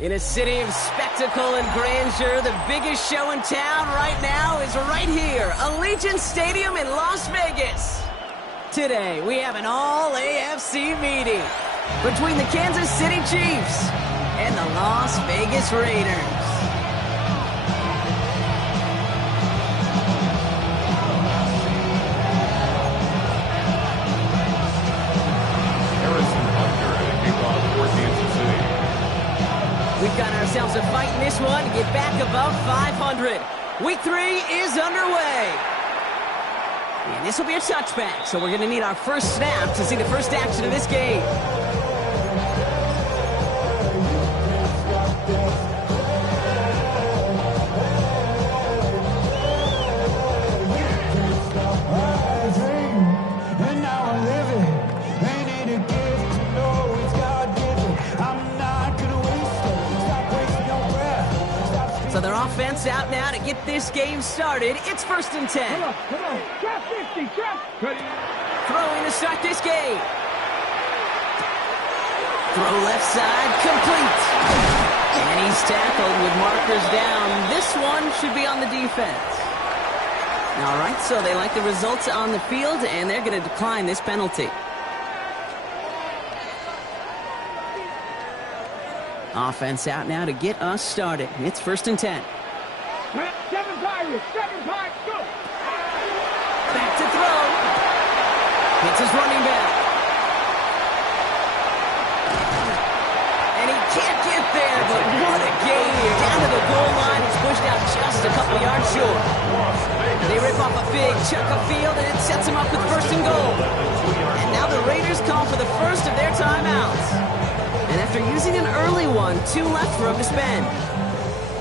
In a city of spectacle and grandeur, the biggest show in town right now is right here, Allegiant Stadium in Las Vegas. Today, we have an all-AFC meeting between the Kansas City Chiefs and the Las Vegas Raiders. We've got ourselves a fight in this one to get back above 500. Week 3 is underway. And this will be a touchback, so we're going to need our first snap to see the first action of this game. So their offense out now to get this game started. It's 1st and 10. Come on. Trap 50, trap. Throwing to start this game. Throw left side, complete. And he's tackled with markers down. This one should be on the defense. All right, so they like the results on the field, and they're going to decline this penalty. Offense out now to get us started. It's 1st and 10. 7 Pirates, go! Back to throw. Hits his running back. And he can't get there, but what a game. Down to the goal line. He's pushed out just a couple yards short. They rip off a big chunk of field, and it sets him up with 1st and goal. And now the Raiders call for the first of their timeouts. And after using an early one, 2 left for him to spend.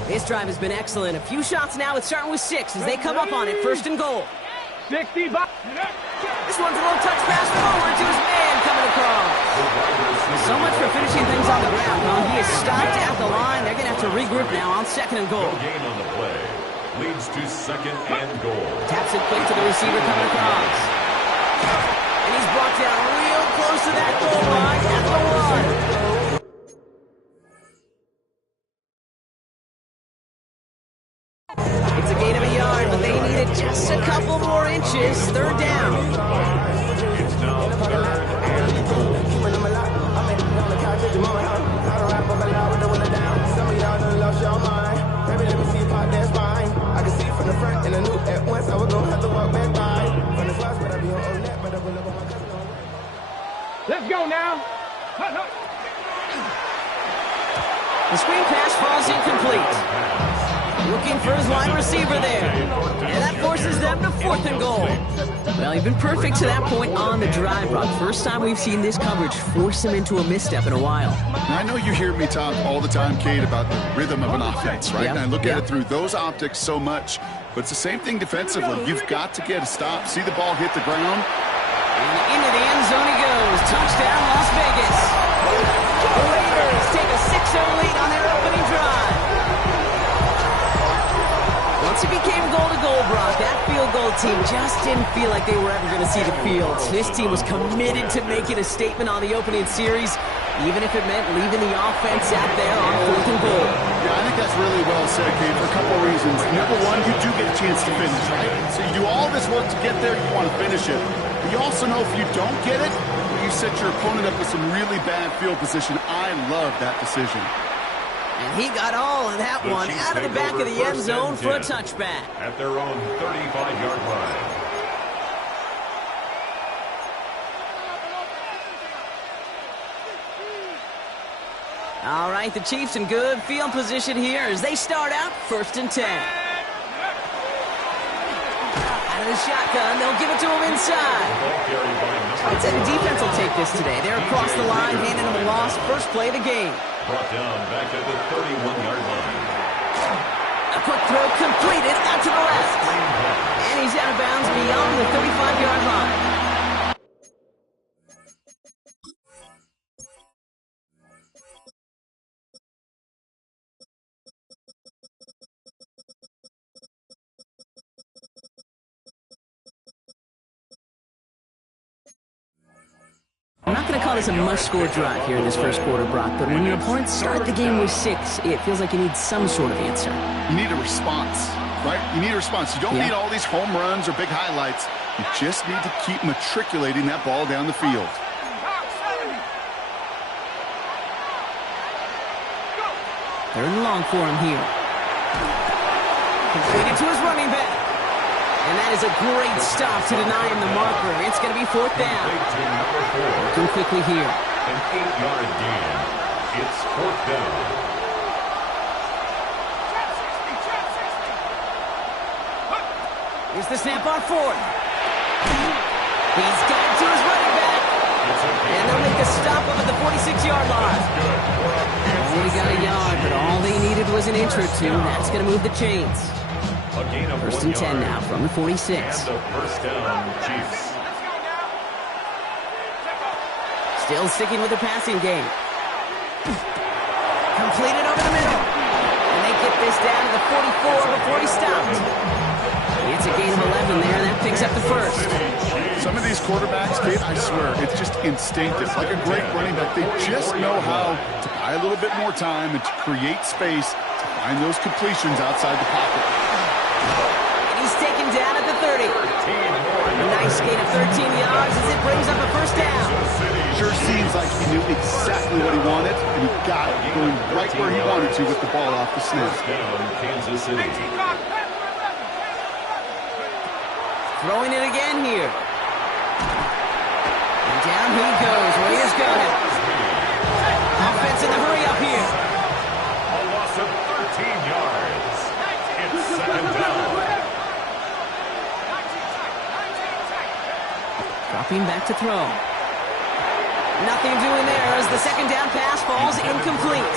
This drive has been excellent. A few shots now. It's starting with 6 as they come up on it. 1st and goal. 60. This one's a little touch pass forward to his man coming across. So much for finishing things on the ground. Well, he is stopped at the line. They're going to have to regroup now on 2nd and goal. Gain on the play leads to 2nd and goal. Taps it quick to the receiver coming across. And he's brought down real close to that goal line at the 1. It's a gain of a yard, but they needed just a couple more inches. 3rd down. It's now 3rd and goal. Let's go now. The screen pass falls incomplete. Looking for his wide receiver there. And that forces them to 4th and goal. Well, he's been perfect to that point on the drive, Rob. First time we've seen this coverage force him into a misstep in a while. Now, I know you hear me talk all the time, Kate, about the rhythm of an offense, right? And I look at it through those optics so much. But it's the same thing defensively. You've got to get a stop. See the ball hit the ground. And into the end zone he goes. Touchdown, Las Vegas. The Raiders take a 6-0 lead on their opening drive. Once it became goal-to-goal, Brock, that field goal team just didn't feel like they were ever going to see the field. This team was committed to making a statement on the opening series, even if it meant leaving the offense out there on 4th and goal. Yeah, I think that's really well said, Kate, for a couple of reasons. Number one, you do get a chance to finish, right? So you do all this work to get there, you want to finish it. But you also know if you don't get it, you set your opponent up with some really bad field position. I love that decision. And he got all of that one out of the back of the end zone for a touchback. At their own 35-yard line. All right, the Chiefs in good field position here as they start out 1st and 10. Out of the shotgun, they'll give it to him inside. I'd say the defense will take this today. They're across the line, handing him a loss. First play of the game. Brought down back at the 31-yard line. A quick throw completed out to the left. And he's out of bounds beyond the 35-yard line. I'm not going to call this a must-score drive here in this first quarter, Brock, but when your opponents start the game with 6, it feels like you need some sort of answer. You need a response, right? You need a response. You don't need all these home runs or big highlights. You just need to keep matriculating that ball down the field. Third and long for him here. Completed to his running back. And that is a great stop to deny him the marker. It's going to be 4th down. Working quickly here. An 8-yard gain. It's 4th down. Here's the snap on 4th. He's got it to his running back. And they'll make a stop up at the 46-yard line. Only got a yard, but all they needed was an inch or two. That's going to move the chains. A gain of 1st and 10 now from the 46. And the 1st down, Chiefs. Still sticking with the passing game. Completed over the middle. And they get this down to the 44 before he stopped. It's a gain of 11 there, and that picks up the 1st. Some of these quarterbacks, Kate, I swear, it's just instinctive. Like a great running back, they just know how to buy a little bit more time and to create space to find those completions outside the pocket. And he's taken down at the 30. A nice gain of 13 yards as it brings up a 1st down. Sure seems like he knew exactly what he wanted, and he got it, going right where he wanted to with the ball off the snap. Down, Kansas City. Throwing it again here. And down he goes. Raiders got it. Offense in the hurry up here. A loss of 13 yards. It's 2nd down. Dropping back to throw. Nothing doing there as the 2nd down pass falls incomplete.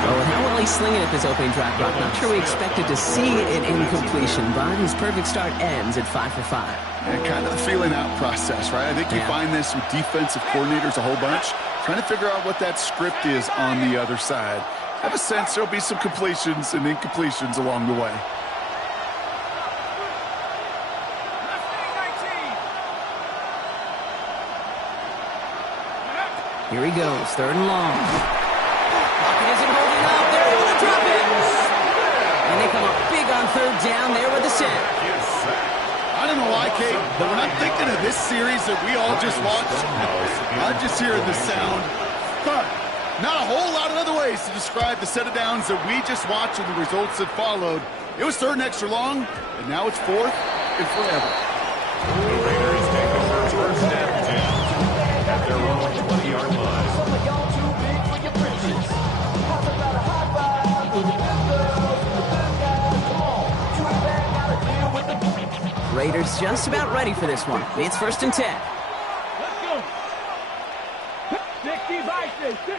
Oh, and how well he's slinging it this opening drive, Brock. Not sure we expected to see an incompletion, but his perfect start ends at 5 for 5. And kind of the feeling out process, right? I think you find this with defensive coordinators a whole bunch, trying to figure out what that script is on the other side. I have a sense there'll be some completions and incompletions along the way. Here he goes, 3rd and long. Pocket isn't holding up. They're able to drop it. And they come up big on 3rd down there with the sack. I don't know why, Kate, but when I'm thinking of this series that we all just watched, I'm just hearing the sound. Not a whole lot of other ways to describe the set of downs that we just watched and the results that followed. It was 3rd and extra long, and now it's 4th and forever. The Raiders take over 1st and 10 at their own 20-yard line. Raiders just about ready for this one. It's 1st and 10. Let's go. 60 by 60.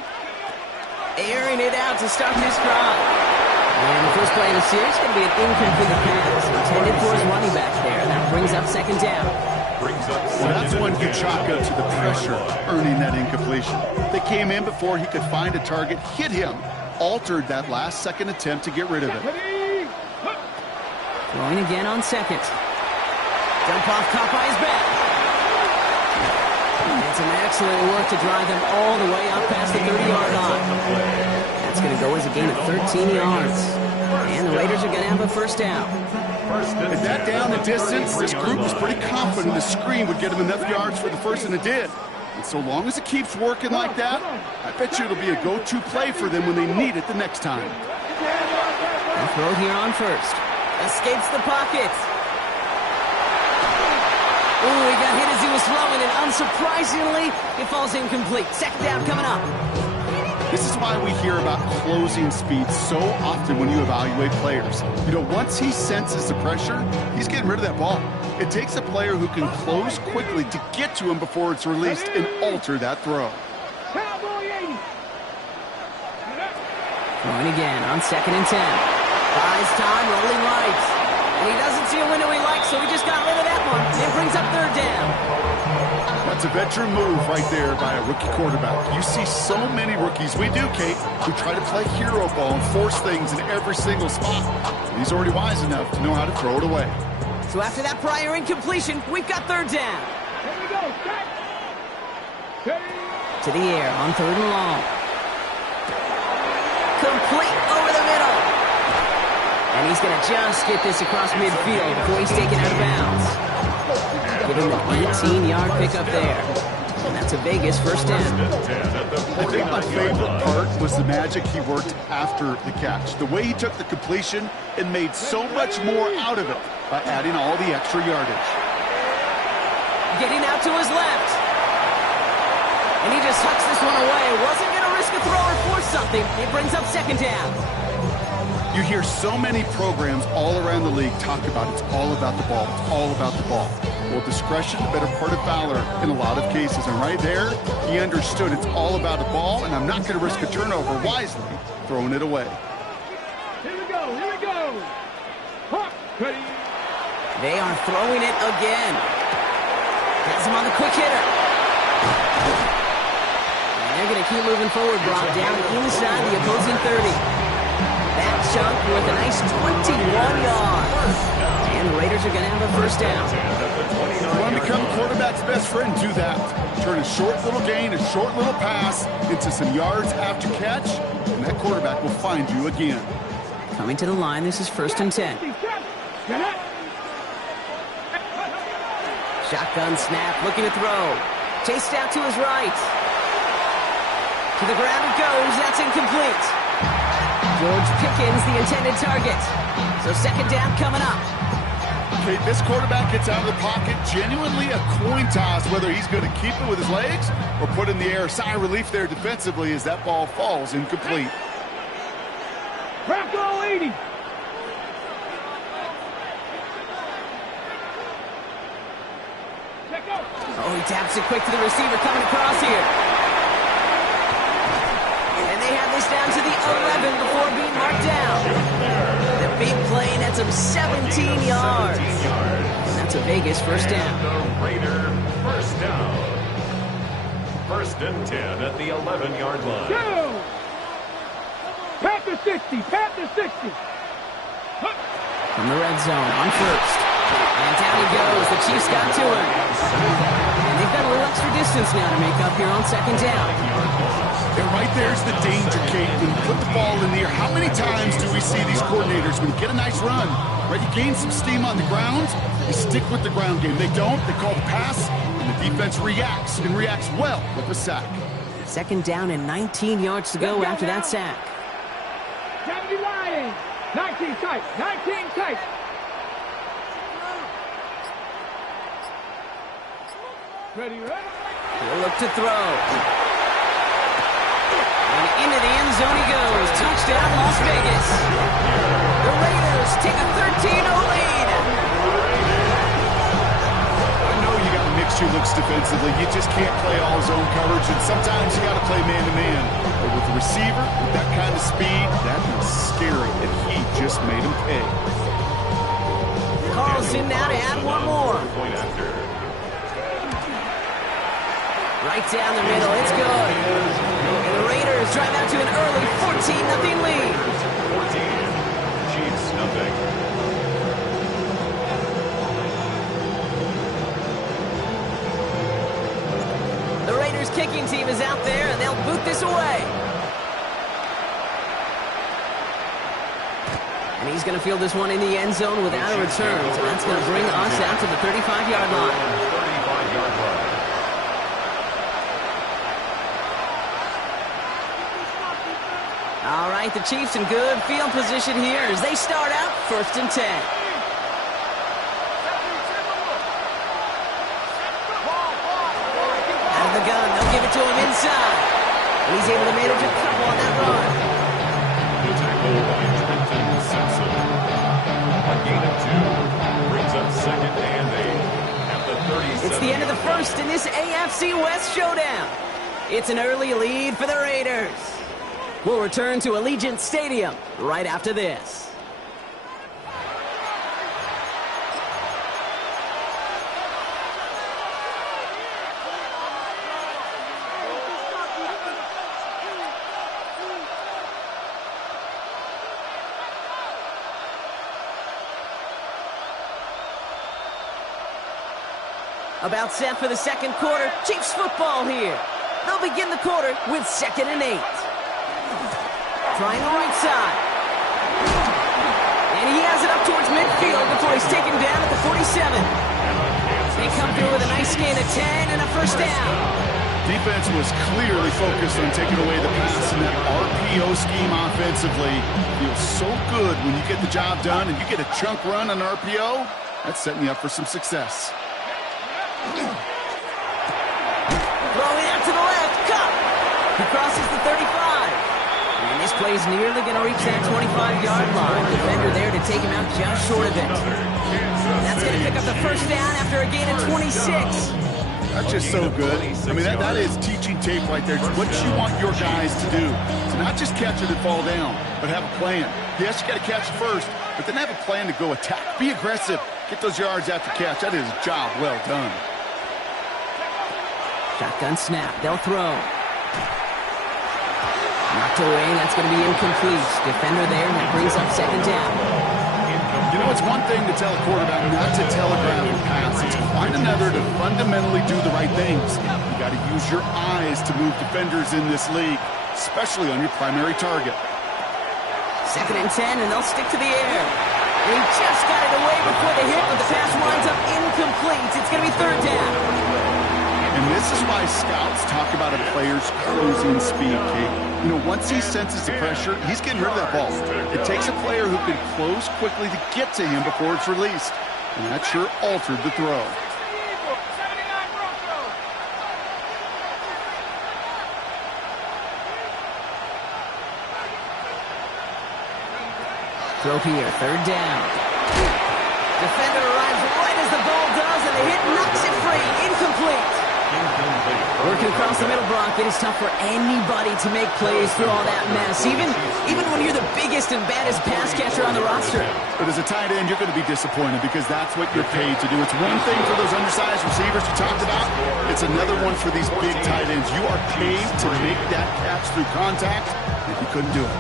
Airing it out to start this drive. And the first play of the series is going to be an incomplete pass intended for his running back there. That brings up 2nd down. Well, that's one you chalk up to the pressure earning that incompletion. They came in before he could find a target, hit him, altered that last-second attempt to get rid of it. Throwing again on 2nd. Jump off, caught by his back. And some excellent work to drive them all the way up past the 30-yard line. That's going to go as a gain of 13 yards. And the Raiders are going to have a 1st down. At that down the distance, this group was pretty confident the screen would get them enough yards for the 1st, and it did. And so long as it keeps working like that, I bet you it'll be a go-to play for them when they need it the next time. And throw here on 1st. Escapes the pocket. Ooh, he got hit as he was throwing, and unsurprisingly, it falls incomplete. 2nd down coming up. This is why we hear about closing speed so often when you evaluate players. You know, once he senses the pressure, he's getting rid of that ball. It takes a player who can close quickly to get to him before it's released and alter that throw. Throwing again on 2nd and 10. Buys time, rolling right. And he doesn't see a window he likes, so he just got rid of that one. It brings up 3rd down. That's a veteran move right there by a rookie quarterback. You see so many rookies, we do, Kate, who try to play hero ball and force things in every single spot. He's already wise enough to know how to throw it away. So after that prior incompletion, we've got 3rd down. Here we go. To the air on 3rd and long. Complete over the middle. And he's going to just get this across midfield before he's taken out of bounds. Give him an 18-yard pickup there. And that's a Vegas first down. I think my favorite part was the magic he worked after the catch. The way he took the completion and made so much more out of it by adding all the extra yardage. Getting out to his left. And he just hucks this one away. Wasn't going to risk a throw or force something. It brings up 2nd down. You hear so many programs all around the league talk about it's all about the ball. It's all about the ball. Well, discretion, the better part of valor in a lot of cases. And right there, he understood it's all about the ball, and I'm not going to risk a turnover wisely, throwing it away. Here we go, here we go. Hawk, ready. They are throwing it again. Has him on the quick hitter. And they're going to keep moving forward, Brock, down inside the opposing 30. That chunk worth a nice 21 yards. And the Raiders are going to have a first down. You want to become a quarterback's best friend, do that. Turn a short little gain, a short little pass into some yards after catch, and that quarterback will find you again. Coming to the line, this is 1st and 10. Shotgun snap, looking to throw. Chased out to his right. To the ground it goes, that's incomplete. George Pickens, the intended target. So 2nd down coming up. Okay, this quarterback gets out of the pocket, genuinely a coin toss, whether he's going to keep it with his legs or put in the air. Sigh of relief there defensively as that ball falls incomplete. Crack all 80. Oh, he taps it quick to the receiver coming across here. And they have this down to the 11 before being marked down. The big play nets him 17 yards. And that's a Vegas first down. The Raider first down. 1st and 10 at the 11-yard line. Go! Panther 60, Panther 60. From the red zone on 1st. And down he goes. The Chiefs got to him. And they've got a little extra distance now to make up here on 2nd down. And right there's the danger, Kate. When you put the ball in the air, how many times do we see these coordinators, when you get a nice run, right, you gain some steam on the ground, you stick with the ground game. They don't. They call the pass, and the defense reacts, and reacts well with a sack. 2nd down and 19 yards to go after that sack. 70 Lions. 19 tight, 19 tight. Ready, ready. He'll look to throw. And into the end zone he goes. Touchdown, Las Vegas. The Raiders take a 13-0 lead. I know you got to mix your looks defensively. You just can't play all zone coverage, and sometimes you got to play man-to-man. But with the receiver, with that kind of speed, that is scary, and he just made him pay. Carlson now to add one more. Point after. Right down the middle, it's good. And the Raiders drive out to an early 14-0 lead. 14. Chiefs nothing. The Raiders kicking team is out there, and they'll boot this away. And he's going to field this one in the end zone without a return. So that's going to bring us out to the 35-yard line. 35-yard line. All right, the Chiefs in good field position here as they start out 1st and 10. Out of the gun, they'll give it to him inside. And he's able to manage a couple on that run. The tackle by Trenton Simpson. A gain of 2 brings up 2nd and 8 at the 37. It's the end of the first in this AFC West showdown. It's an early lead for the Raiders. We'll return to Allegiant Stadium right after this. About set for the second quarter. Chiefs football here. They'll begin the quarter with 2nd and 8. Trying the right side. And he has it up towards midfield before he's taken down at the 47. They come through with a nice gain of 10 and a first down. Defense was clearly focused on taking away the pass, and that RPO scheme offensively feels so good when you get the job done and you get a chunk run on RPO. That's setting you up for some success. Throwing out to the left, Cup. He crosses the 35. And this play's nearly going to reach that 25-yard line. Defender there to take him out just short of it. That's going to pick up the first down after a gain of 26. That's just so good. I mean, that is teaching tape right there. It's what you want your guys to do. To not just catch it and fall down, but have a plan. Yes, you got to catch it first, but then have a plan to go attack. Be aggressive. Get those yards after catch. That is a job well done. Shotgun snap. They'll throw. Knocked away. That's going to be incomplete. Defender there. That brings up 2nd down. You know, it's one thing to tell a quarterback not to telegraph and pass. It's quite another to fundamentally do the right things. You got to use your eyes to move defenders in this league, especially on your primary target. 2nd and 10, and they'll stick to the air. He just got it away before the hit, but the pass winds up incomplete. It's going to be 3rd down. And this is why scouts talk about a player's closing speed, Kate. You know, once he senses the pressure, he's getting rid of that ball. It takes a player who can close quickly to get to him before it's released. And that sure altered the throw. Throw here, 3rd down. Defender arrives right as the ball does, and the hit knocks it free. Incomplete. Working across the middle, Brock, it is tough for anybody to make plays through all that mess, even when you're the biggest and baddest pass catcher on the roster. But as a tight end, you're going to be disappointed because that's what you're paid to do. It's one thing for those undersized receivers you talked about. It's another one for these big tight ends. You are paid to make that catch through contact, and he couldn't do it.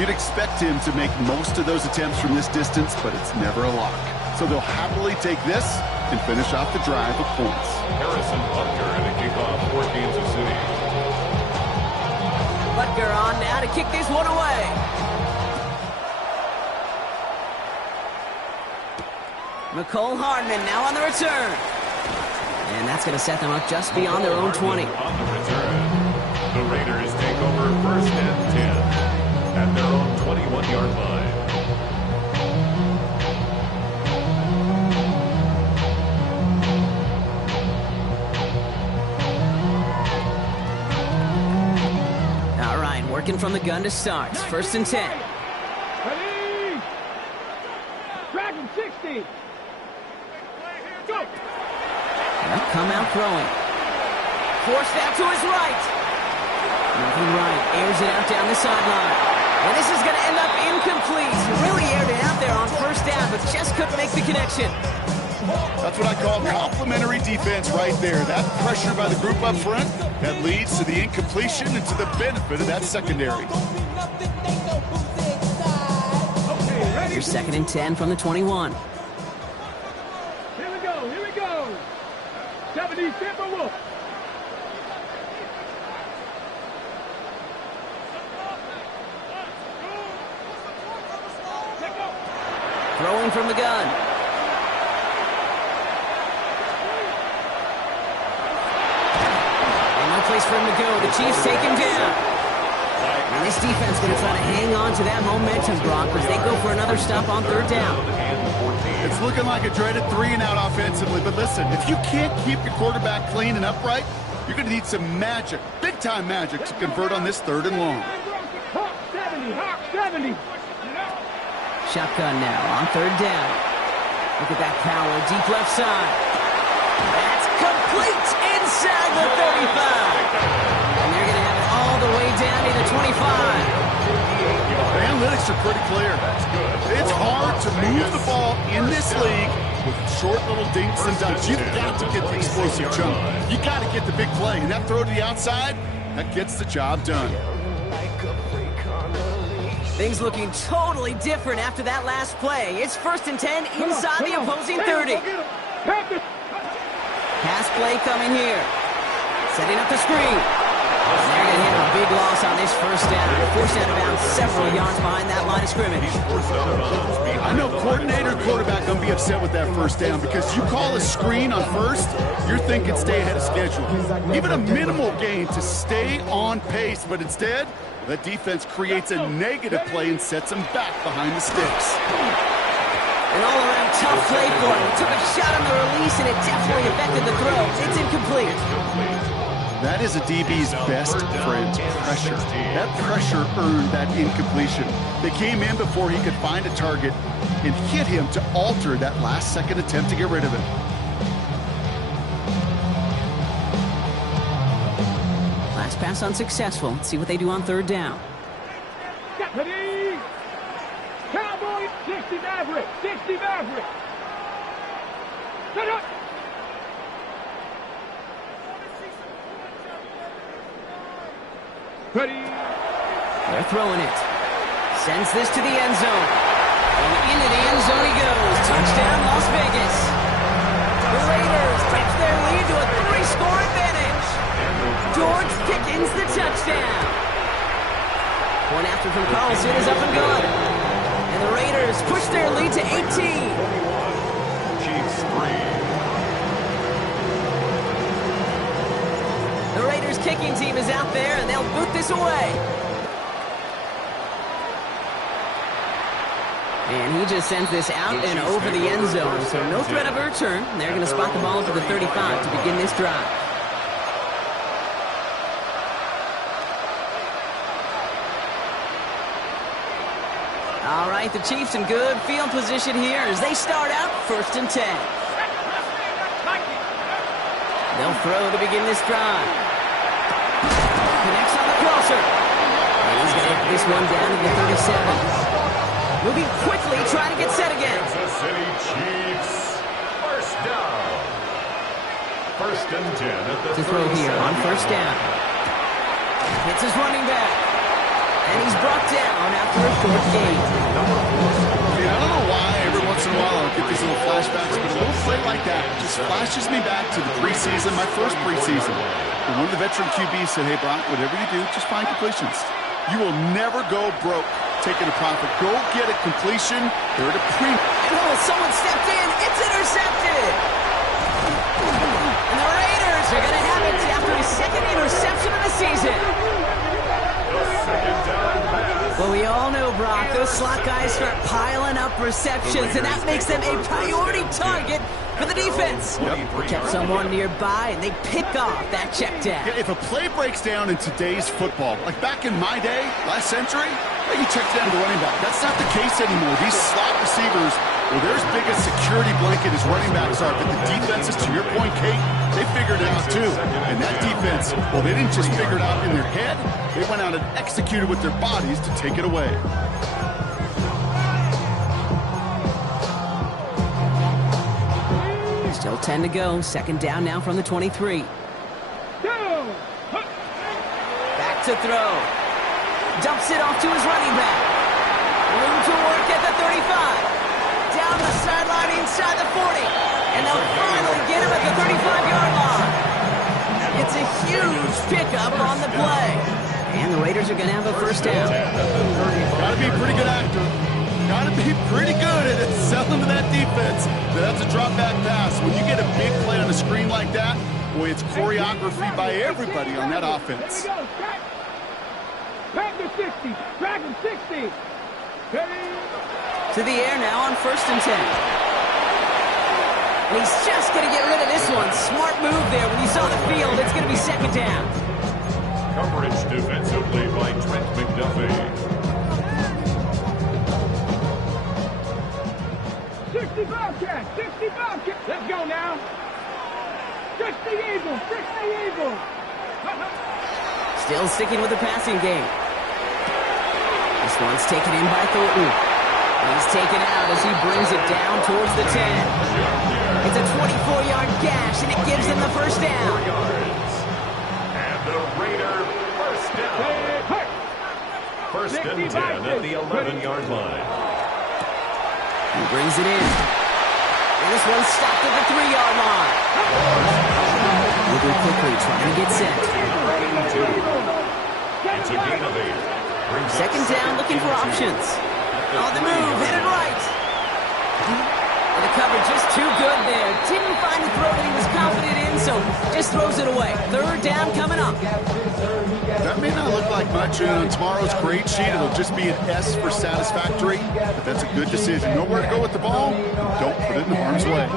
You'd expect him to make most of those attempts from this distance, but it's never a lock. So they'll happily take this and finish off the drive with points. Harrison Butker to kick off for Kansas City. Butker on now to kick this one away. McCole Hardman now on the return. And that's going to set them up just beyond their own 20. On the return, the Raiders take over 1st and 10 at their own 21-yard line. Working from the gun to start. 1st and 10. Ready? Dragon 60. Go. They'll come out throwing. Forced out to his right. Moving right. Airs it out down the sideline. And this is going to end up incomplete. Really aired it out there on 1st down, but just couldn't make the connection. That's what I call complimentary defense right there. That pressure by the group up front, that leads to the incompletion and to the benefit of that secondary. Here's 2nd and 10 from the 21. Here we go. 70 Timberwolf. Throwing from the gun. Place for him to go. The Chiefs take him down. And this defense going to try to hang on to that momentum, Brock, as they go for another stop on 3rd down. It's looking like a dreaded 3-and-out offensively, but listen, if you can't keep your quarterback clean and upright, you're going to need some magic, big-time magic, to convert on this 3rd and long. Hawk 70. Shotgun now on 3rd down. Look at that power, deep left side. That's complete inside the 35. And they're going to have it all the way down to the 25. The analytics are pretty clear. It's hard to move the ball in this league with short little dinks and dunks. You've got to get the explosive jump. You got to get the big play. And that throw to the outside, that gets the job done. Things looking totally different after that last play. It's 1st and 10 inside the opposing 30. play coming here. Setting up the screen. And they're going to handle a big loss on this first down. Forced out of bounds several yards behind that line of scrimmage. I know coordinator, quarterback going to be upset with that first down because you call a screen on first, you're thinking stay ahead of schedule. Even a minimal gain to stay on pace, but instead, the defense creates a negative play and sets them back behind the sticks. An all-around tough play for him. Took a shot on the release, and it definitely affected the throw. It's incomplete. That is a DB's best friend, pressure. That pressure earned that incompletion. They came in before he could find a target and hit him to alter that last-second attempt to get rid of it. Last pass unsuccessful. Let's see what they do on third down. Ready? Cowboys, 60 Maverick, 60 Maverick. Set up. Ready? They're throwing it. Sends this to the end zone. And into the end zone he goes. Touchdown, Las Vegas. The Raiders stretch their lead to a 3-score advantage. George Pickens the touchdown. One after from Carlson is up and good. And the Raiders push their lead to 18. Chiefs 3. The Raiders kicking team is out there, and they'll boot this away. And he just sends this out and over the end zone, so no threat of a return. They're going to spot the ball up at the 35 to begin this drive. All right, the Chiefs in good field position here as they start out 1st and 10. They'll throw to begin this drive. Connects on the crosser. And he's going to get this one down to the 37. Moving quickly, trying to get set again. Kansas City Chiefs. First down. 1st and 10 at the To throw here on first down. Hits his running back. And he's brought down after a short gain. I don't know why every once in a while I'll get these little flashbacks, but a little play like that just flashes me back to the preseason, my first preseason. And one of the veteran QBs said, hey, Brock, whatever you do, just find completions. You will never go broke taking a profit. Go get a completion. They're at a premium. And someone stepped in. It's intercepted. And the Raiders are going to have it after his 2nd interception of the season. Well, we all know, Brock, those slot guys start piling up receptions, and that makes them a priority target for the defense. They kept someone nearby, and they pick off that check down. Yeah, if a play breaks down in today's football, like back in my day, last century, you check down the running back. That's not the case anymore. These slot receivers, well, their biggest security blanket is running backs are, but the defenses, to your point, Kate, they figured it out too. And that defense, well, they didn't just figure it out in their head. They went out and executed with their bodies to take it away. Still 10 to go. 2nd down now from the 23. Back to throw. Dumps it off to his running back. Room to work at the 35. Down the sideline inside the 40. And they'll finally get him at the 35-yard line. It's a huge pickup on the play. And the Raiders are going to have a first down. Got to be a pretty good actor. Got to be pretty good at selling to that defense. That's a drop-back pass. When you get a big play on a screen like that, boy, it's choreography by everybody on that offense. Back to 60. Back to 60. To the air now on 1st and 10. And he's just going to get rid of this one. Smart move there. When you saw the field, it's going to be 2nd down. Coverage defensively by Trent McDuffie. 60 Bobcat. 60 Bobcat. Let's go now. 60 Eagles. 60 Eagles. Still sticking with the passing game. This one's taken in by Thornton. He's taken out as he brings it down towards the 10. It's a 24-yard gash, and it gives them the first down. And the Raider first down. 1st and 10 at the 11-yard line. He brings it in. And this one's stopped at the 3-yard line. moving quickly, trying to get set. It's a gain of 8. Second down, looking for options. On the move, headed right. And the cover just too good there. Didn't find a throw that he was confident in, so just throws it away. Third down coming up. That may not look like much on tomorrow's grade sheet. It'll just be an S for satisfactory, but that's a good decision. Nowhere to go with the ball, don't put it in harm's way.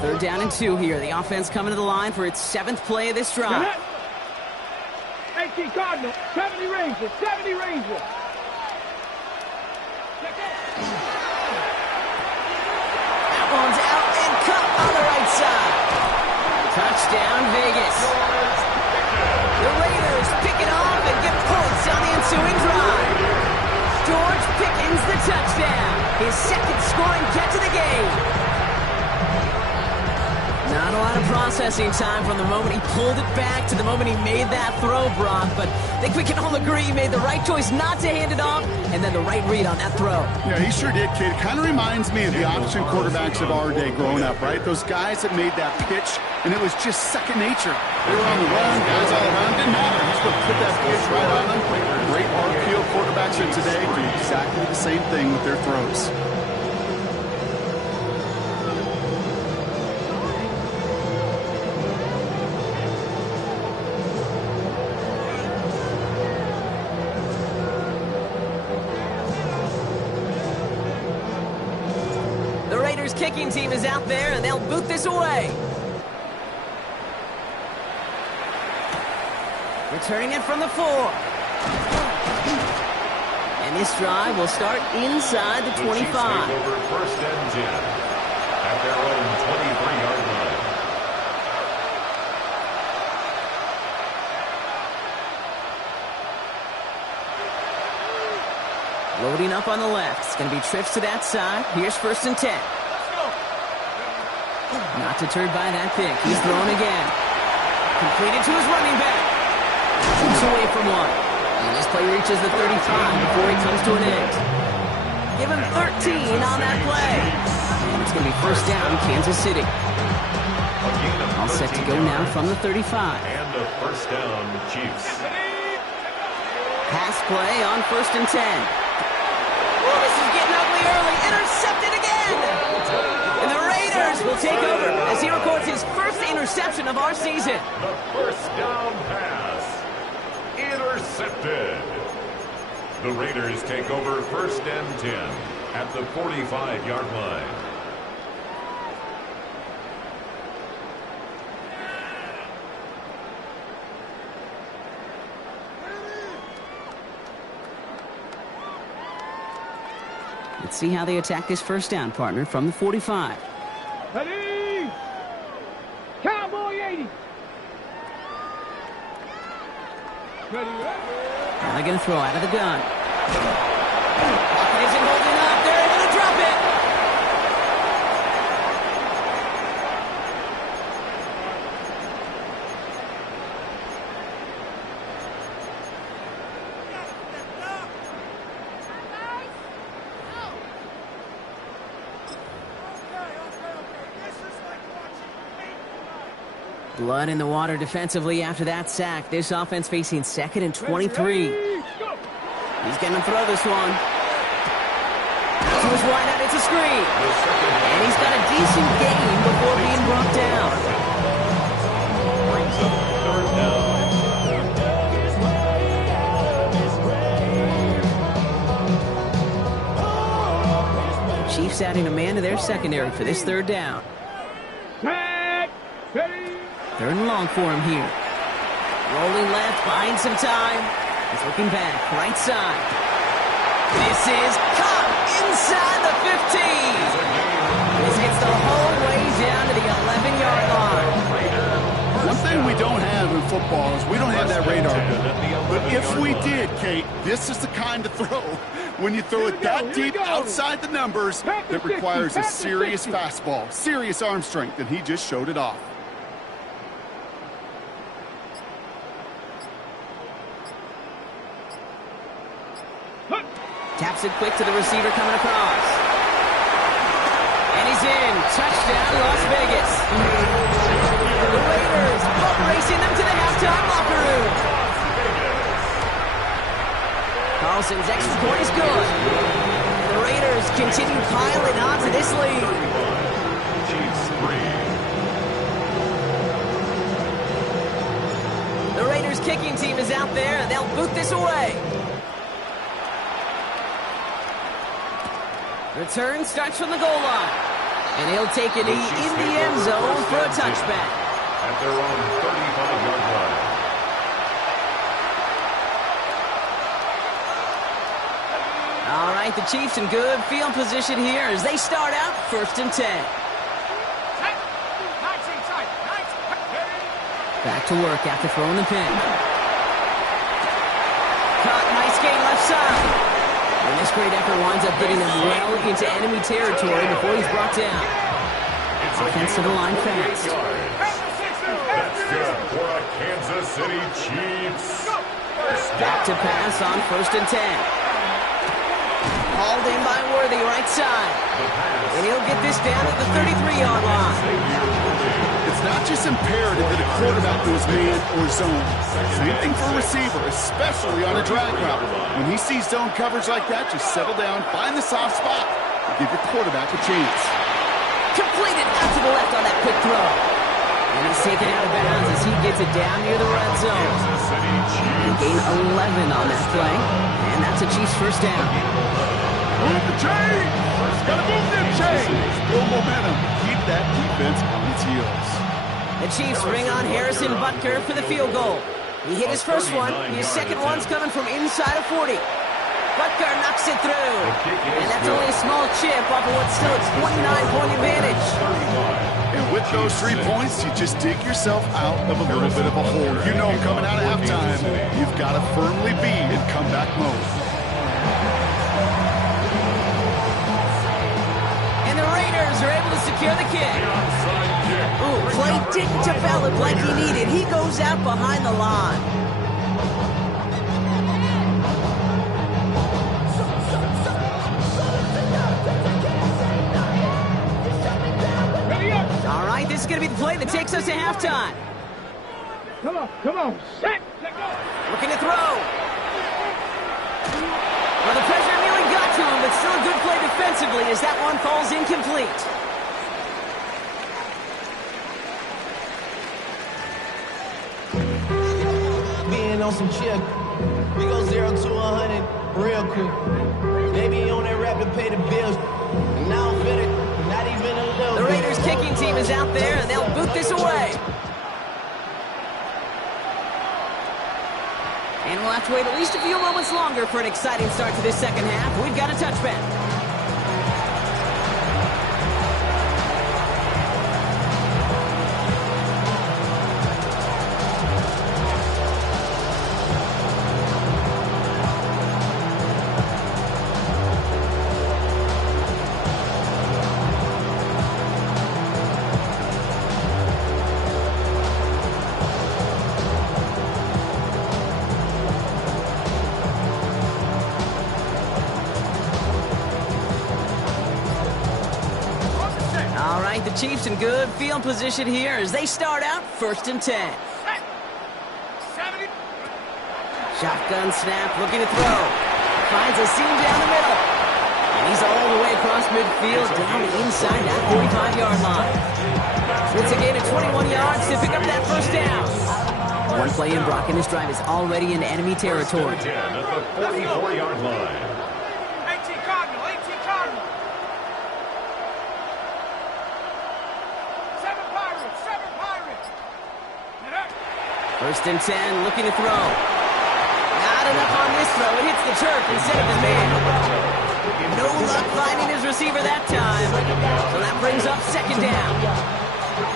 Third down and 2 here. The offense coming to the line for its 7th play of this drive. 18 Cardinal, 70 Rangers, 70 Rangers. That one's out and cut on the right side. Touchdown, Vegas. The Raiders pick it off and get points on the ensuing drive. George Pickens the touchdown. His second scoring catch of the game. Not a lot of processing time from the moment he pulled it back to the moment he made that throw, Brock. But I think we can all agree he made the right choice not to hand it off, and then the right read on that throw. Yeah, he sure did, kid. It kind of reminds me of the option quarterbacks of our day growing up, right? Those guys that made that pitch, and it was just second nature. They were on the run, guys all around. Didn't matter. He's going to put that pitch right on them. Great RPO quarterbacks of today do exactly the same thing with their throws. Kicking team is out there, and they'll boot this away. Returning it from the 4. And this drive will start inside the 25. The Chiefs take over first and 10 at their own 23-yard line. Loading up on the left. It's going to be trips to that side. Here's first and 10. Not deterred by that pick. He's thrown again. Completed to his running back. Moves away from one. And this play reaches the 35 before he comes to an end. Give him 13 on that play. And it's going to be first down, Kansas City. All set to go now from the 35. And a first down, Chiefs. Pass play on first and 10. Oh, this is getting ugly early. Intercepted again. And the Raiders will take over as he records his first interception of our season. The first down pass. Intercepted. The Raiders take over first and 10 at the 45-yard line. Let's see how they attack this first down, partner, from the 45. Ready? Cowboy 80. Ready? Now they're going to throw out of the gun. Pocket isn't holding up. They're able to drop it. Blood in the water defensively after that sack. This offense facing second and 23. He's going to throw this one. To his wide out, it's a screen. And he's got a decent gain before being brought down. Brings up third The Chiefs adding a man to their secondary for this third down. Third and long for him here. Rolling left, buying some time. He's looking back, right side. This is caught inside the 15. This gets the whole way down to the 11-yard line. One thing we don't have in football is we don't have that radar gun. But if we did, Kate, this is the kind of throw. When you throw it that deep outside the numbers, that requires a serious fastball, serious arm strength, and he just showed it off. Taps it quick to the receiver coming across. And he's in. Touchdown, Las Vegas. The Raiders boat racing Nelson's extra point is good. And the Raiders continue piling on to this lead. Chiefs 3. The Raiders kicking team is out there, and they'll boot this away. Return starts from the goal line. And he'll take a knee in the end zone for a touchback. At their own 35-yard line. All right, the Chiefs in good field position here as they start out 1st and 10. Back to work after throwing the pin. Caught, nice gain left side. And this great effort winds up getting them well into enemy territory before he's brought down. Offense to the line fast. That's good for a Kansas City Chiefs. Back to pass on 1st and 10. Hauled in by Worthy, right side. And he'll get this down at the 33-yard line. It's not just imperative that a quarterback goes man or zone. Same thing for a receiver, especially on a drag route. When he sees zone coverage like that, just settle down, find the soft spot, and give your quarterback a chance. Completed out to the left on that quick throw. And he's taken out of bounds as he gets it down near the red zone. And gain 11 on that play. And that's a Chiefs first down. Move the chain! Gotta move them chains! Build momentum. Keep that defense on its heels. The Chiefs bring on Harrison Butker for the field goal. He hit his first one. His second one's coming from inside of 40. Butker knocks it through. And that's only a small chip off of what's still a 29-point advantage. And with those 3 points, you just dig yourself out of a little bit of a hole. You know coming out of halftime, you've got to firmly be in comeback mode. And the Raiders are able to secure the kick. Ooh, play didn't develop like he needed. He goes out behind the line. All right, this is going to be the play that takes us to halftime. Come on, set, let go. Looking to throw. Well, the pressure nearly got to him, but still a good play defensively as that one falls incomplete. Being on some chill, we go 0 to 100 real quick. Maybe on that rap to pay the bills. And now I'm fit it, not even a little. The Raiders kicking team is out there, and they'll boot this away. And we'll have to wait at least a few moments longer for an exciting start to this second half. We've got a touchback. The Chiefs in good field position here as they start out 1st and 10. Shotgun snap, looking to throw. Finds a seam down the middle. And he's all the way across midfield, down inside that 45-yard line. It's a gain of 21 yards to pick up that first down. One play in, Brock, and this drive is already in enemy territory. 10 at the 44-yard line. 18 Cardinal, 18 Cardinal. 7 Pirates, 7 Pirates. 1st and 10, looking to throw. Not enough on this throw. It hits the turf instead of the man. No luck finding his receiver that time. So that brings up 2nd down.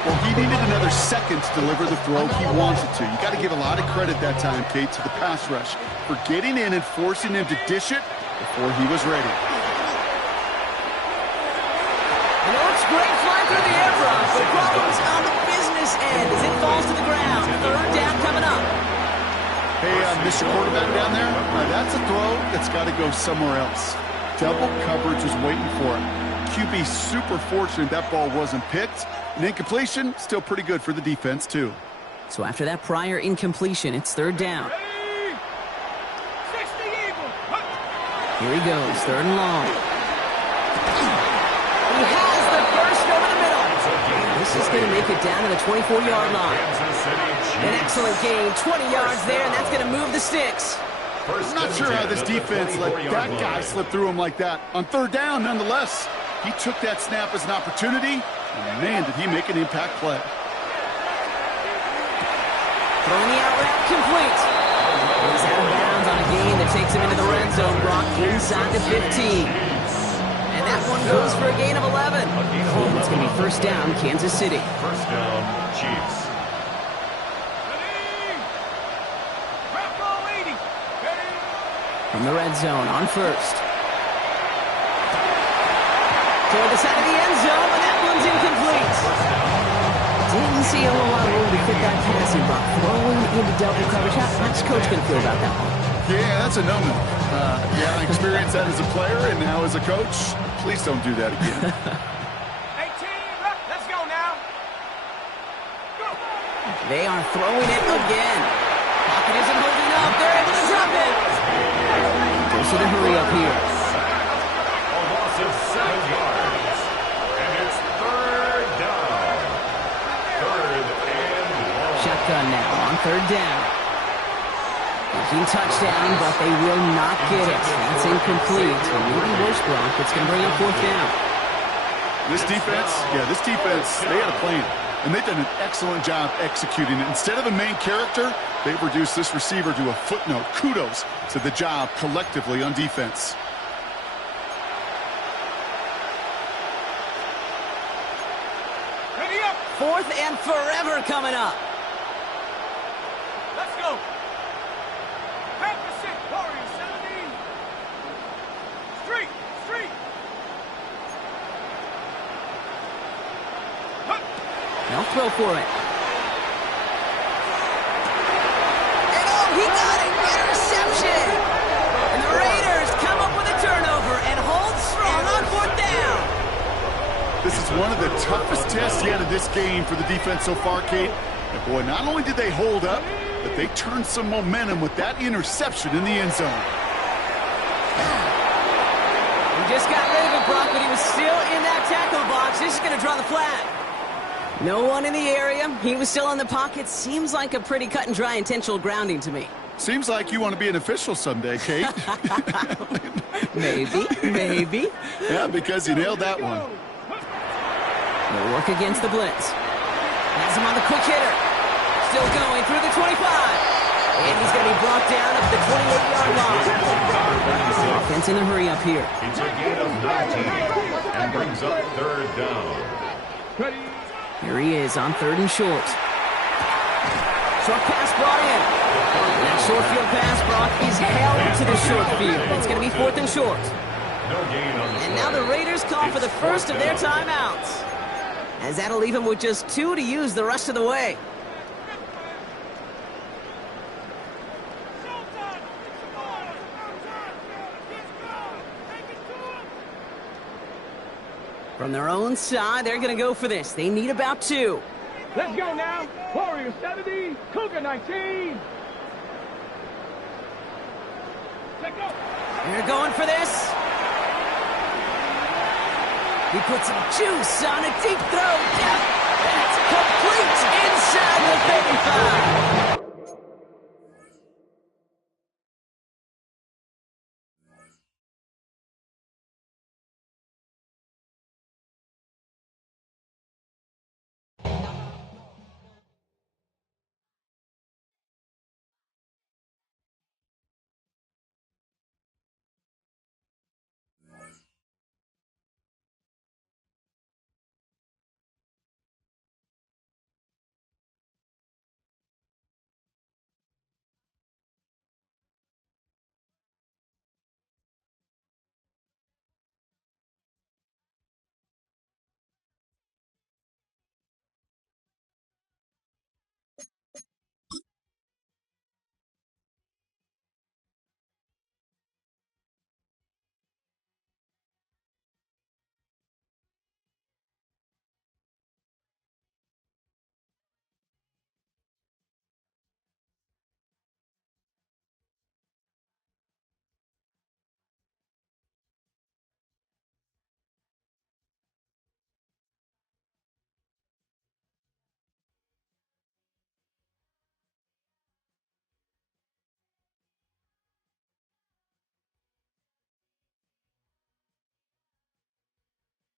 Well, he needed another second to deliver the throw he wanted to. You got to give a lot of credit that time, Kate, to the pass rush for getting in and forcing him to dish it before he was ready. And it looks great flying through the air, Brock, but problems on the business end as it falls to the ground. 3rd down coming up. Hey, Mr. Quarterback down there, that's a throw that's got to go somewhere else. Double coverage was waiting for him. QB super fortunate that ball wasn't picked. An incompletion, still pretty good for the defense, too. So after that prior incompletion, it's 3rd down. Ready? 60 Eagles. Here he goes, 3rd and long. He has the first over the middle. This is going to make it down to the 24-yard line. An excellent gain, 20 yards there, and that's going to move the sticks. I'm not sure how this defense let that guy slip through him like that. On 3rd down, nonetheless, he took that snap as an opportunity, and man, did he make an impact play. Throwing the out route complete. He's out of bounds on a gain that takes him into the red zone, Brock, inside the 15. And that one goes for a gain of 11. It's going to be 1st down, Kansas City. 1st down, Chiefs. From the red zone on 1st. Toward the side of the end zone, and that one's incomplete. Didn't see a whole lot of room to fit that passing, but throwing into double coverage. How's Coach going to feel about that one? Yeah, that's a no-no. Yeah, I experienced that as a player, and now as a coach, please don't do that again. 18, let's go now. Go. They are throwing it again. Pocket isn't holding up. They're able to drop it. Force it to hurry up here. A loss of 7 yards. And it's 3rd down. 3rd and long. Shotgun now on 3rd down. Thinking touchdown, but they will not get it. That's incomplete. And maybe worse, Brock. It's going to bring up 4th down. This defense, they had a plan. And they've done an excellent job executing it. Instead of a main character, they've reduced this receiver to a footnote. Kudos to the job collectively on defense. Ready up. 4th and forever coming up. Let's go. Back to 6, Warriors, 17. Street. They'll throw for it. And oh, he got it! Interception! And the Raiders come up with a turnover and hold strong on 4th down. This is one of the toughest tests yet of this game for the defense so far, Kate. And boy, not only did they hold up, but they turned some momentum with that interception in the end zone. He just got rid of it, Brock, but he was still in that tackle box. This is going to draw the flag. No one in the area. He was still in the pocket. Seems like a pretty cut and dry intentional grounding to me. Seems like you want to be an official someday, Kate. Maybe. Yeah, because you nailed that one. They'll work against the blitz. Has him on the quick hitter. Still going through the 25. And he's going to be brought down at the 28-yard line. Offense in a hurry up here. It's a gain of 19 and brings up 3rd down. Ready. Here he is on 3rd and short. Short pass brought in. That short field pass, Brock, is held to the short field. It's going to be 4th and short. No gain on the And now the Raiders call for the first of their timeouts. As that'll leave them with just 2 to use the rest of the way. From their own side, they're going to go for this. They need about 2. Let's go now. Warriors 70, Cougar 19. Let's go. They're going for this. He puts some juice on a deep throw. Yep, that's complete.